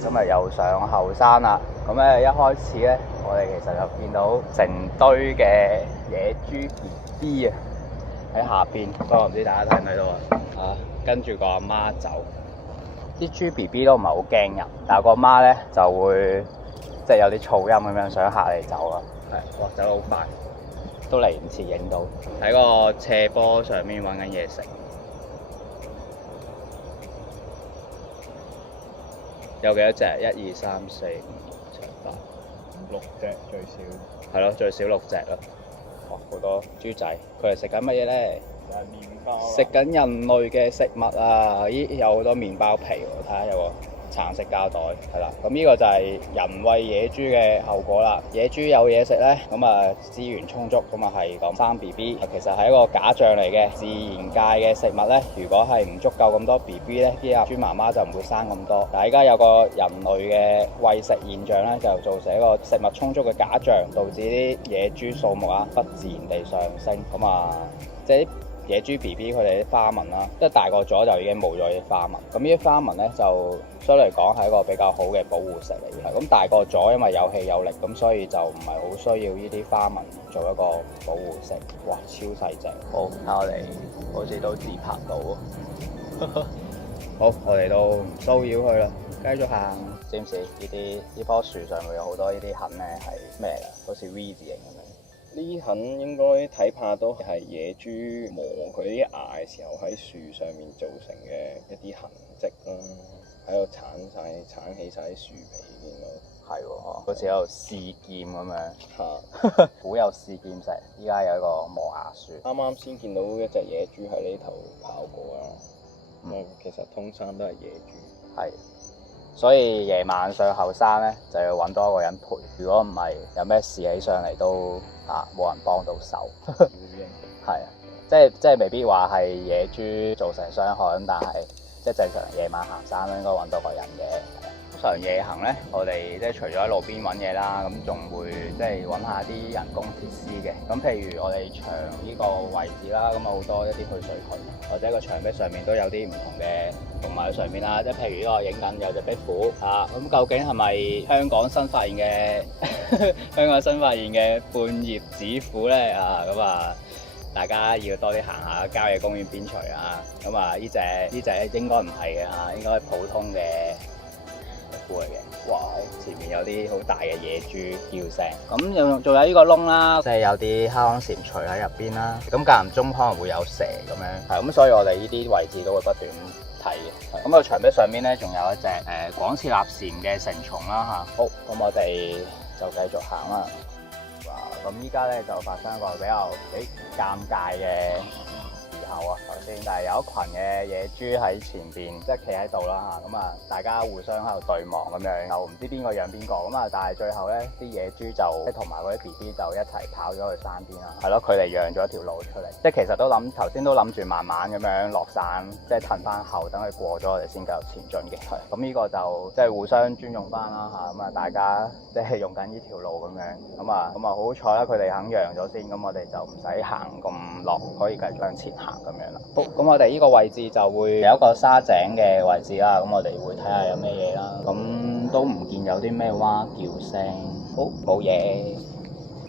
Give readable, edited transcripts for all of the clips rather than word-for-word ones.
今日又上後山啦。咁咧一開始咧，我哋其實就見到成堆嘅野豬 BB 啊喺下邊。不過唔知大家睇唔睇到啊？跟住個阿媽走，啲豬 BB 都唔係好驚人，但係個媽咧就會即係有啲噪音咁樣想嚇你走啊。係，哇，走得好快，都嚟唔切影到。喺個斜坡上面揾緊嘢食。有幾多隻？1、2、3、4、5、6、7、8、6隻最少。係咯，最少6隻啦。哇，好多豬仔，佢哋食緊乜嘢咧？就係麵包。食緊人類嘅食物啊！咦，有好多麵包皮喎，睇下有個橙色膠袋，係啦。咁呢個就係人餵野豬嘅後果啦。野豬有嘢食咧，咁啊資源充足，咁啊係咁生 BB。其實係一個假象嚟嘅，自然界嘅食物咧，如果係唔足夠咁多 BB 咧，啲豬媽媽就唔會生咁多。但係而家有個人類嘅餵食現象咧，就造成一個食物充足嘅假象，導致啲野豬數目啊不自然地上升。咁啊，即係野豬 BB 佢哋啲花紋啦，即係大個咗就已經冇咗啲花紋。咁呢啲花紋咧就相對嚟講係一個比較好嘅保護色嚟嘅。咁大個咗，因為有氣有力，咁所以就唔係好需要呢啲花紋做一個保護色。哇，超細隻！好，睇我哋好似都自拍到喎。好，我哋都唔騷擾佢啦，繼續行。知唔知呢棵樹上面有好多呢啲痕咧係咩㗎？好似 V 字形咁樣。呢痕應該睇怕都係野豬磨佢啲牙嘅時候喺樹上面造成嘅一啲痕跡啦，喺度鏟起晒啲樹皮見到。係喎，好似喺度試劍咁樣。嚇！好有試劍石。依家有一個磨牙樹。啱啱先見到一隻野豬喺呢頭跑過啦。其實通山都係野豬。係。所以夜晚上後山咧，就要揾多一個人陪。如果唔係，有咩事起上嚟都冇人幫到手。係啊，即係未必話係野豬造成傷害咁，但係即係正常夜晚行山咧，應該揾多個人嘅。通常夜行咧，我哋即係除咗喺路邊揾嘢啦，咁仲會即係揾下啲人工設施嘅。咁譬如我哋牆呢個位置啦，咁啊好多一啲去水渠，或者個牆壁上面都有啲唔同嘅動物喺上面啦。即係譬如呢個影緊有隻壁虎咁究竟係咪香港新發現嘅半葉指虎咧？大家要多啲行下郊野公園邊陲啊。咁呢隻應該唔係嘅應該係普通嘅嚟嘅。哇！前面有啲好大嘅野豬叫聲。咁仲有呢個窿啦，即係有啲蝦蚶蟾蜍喺入邊啦。咁間唔中可能會有蛇咁樣。係咁，所以我哋呢啲位置都會不斷睇嘅。咁個牆壁上面咧，仲有一隻廣翅蠟蟾嘅成蟲啦嚇。好，咁我哋就繼續行啦。哇！咁依家咧就發生一個比較尷尬嘅時候啊，頭先，但係有一群嘅野豬喺前邊，即係企喺度啦嚇，咁大家互相喺度對望咁樣，又唔知邊個養邊個咁但係最後咧，啲野豬就同埋嗰啲 BB 就一齊跑咗去山邊啦，係咯，佢哋讓咗一條路出嚟，即係其實頭先都諗住慢慢咁樣落山，即係褪翻後，等佢過咗我哋先繼續前進嘅。係，咁呢個就即係互相尊重翻啦嚇，咁大家即係用緊呢條路咁樣，咁好彩啦，佢哋肯讓咗先，咁我哋就唔使行咁落，可以繼續向前行咁樣啦。好，咁我哋呢個位置就會有一個沙井嘅位置啦，咁我哋會睇下有咩嘢啦。咁都唔見有啲咩蛙叫聲，好，冇嘢。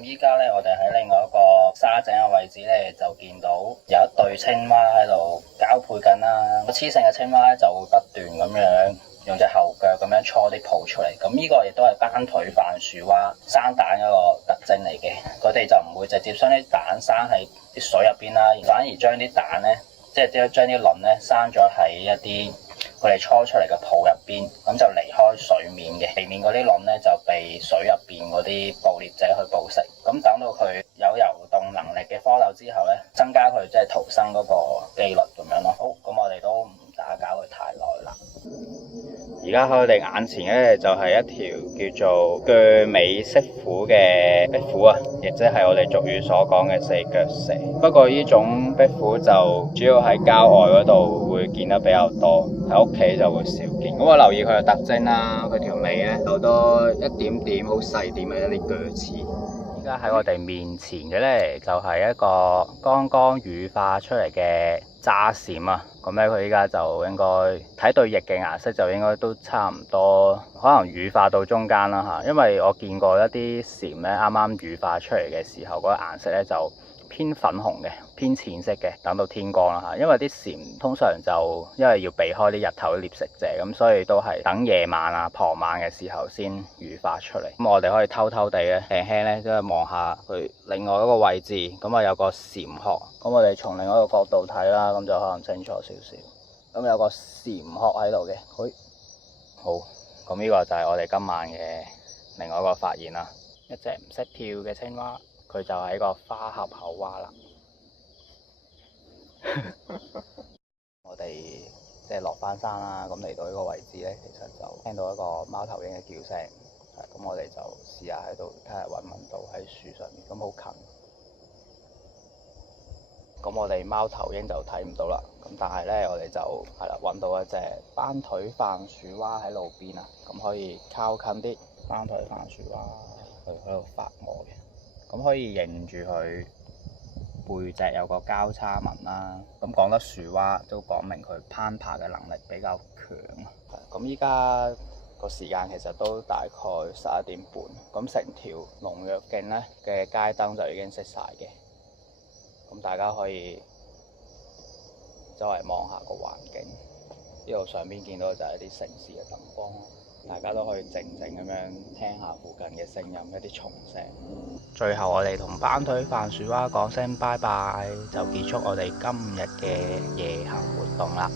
依家咧，我哋喺另外一個沙井嘅位置咧，就見到有一對青蛙喺度交配緊啦。個雌性嘅青蛙咧就會不斷咁樣用隻後腳咁樣搓啲泡出嚟。咁呢個亦都係單腿瓣樹蛙生蛋嗰個特徵嚟嘅。佢哋就唔會直接將啲蛋生喺啲水入邊啦，反而將啲蛋咧，即係將啲卵咧生咗喺一啲佢哋搓出嚟嘅泡入邊，咁就離開水面嘅，避免嗰啲卵咧就被水入邊嗰啲捕獵者去捕食。咁等到佢有游動能力嘅蝌蚪之後咧，增加佢即係逃生嗰個機率咁樣咯。好，咁我哋都唔打攪佢太耐啦。而家喺我哋眼前咧就係一條叫做鋸尾蜥虎嘅壁虎啊，亦即係我哋俗語所講嘅四腳蛇。不過呢種壁虎就主要喺郊外嗰度會見得比較多，喺屋企就會少見。咁我留意佢嘅特徵啦，佢條尾咧有多一點點好細點嘅一啲鋸齒。而家喺我哋面前嘅咧就係一個剛剛羽化出嚟嘅渣閃啊，咁咧佢依家就應該睇對翼嘅顏色就應該都差唔多，可能乳化到中間啦嚇。因為我見過一啲閃咧，啱啱乳化出嚟嘅時候，嗰個顏色咧就偏粉紅嘅，偏淺色嘅，等到天光啦嚇。因為啲閃通常就因為要避開啲日頭獵食者，咁所以都係等夜晚啊、傍晚嘅時候先乳化出嚟。咁我哋可以偷偷地咧輕輕咧即係望下佢另外一個位置，咁啊有個閃殼。咁我哋從另外一個角度睇啦，咁就可能清楚少少。咁有個閃殼喺度嘅，好。咁呢個就係我哋今晚嘅另外一個發現啦。一隻唔識跳嘅青蛙，佢就喺個花盒口蛙啦。我哋即係落返山啦，咁嚟到呢個位置咧，其實就聽到一個貓頭鷹嘅叫聲。咁我哋就試下喺度睇下揾唔揾到喺樹上面，咁好近。咁我哋貓頭鷹就睇唔到啦，咁但係咧我哋就係啦揾到一隻斑腿番薯蛙喺路邊啊，咁可以靠近啲斑腿番薯蛙佢喺度發芽嘅，咁可以認住佢背脊有個交叉紋啦。咁講得樹蛙都講明佢攀爬嘅能力比較強。咁依家個時間其實都大概11點半，咁成條龍躍徑咧嘅街燈就已經熄晒嘅。咁大家可以周圍望下個環境，呢度上邊見到就係一啲城市嘅燈光，大家都可以靜靜咁樣聽下附近嘅聲音，一啲蟲聲。最後我哋同斑腿番薯蛙講聲拜拜，就結束我哋今日嘅夜行活動啦。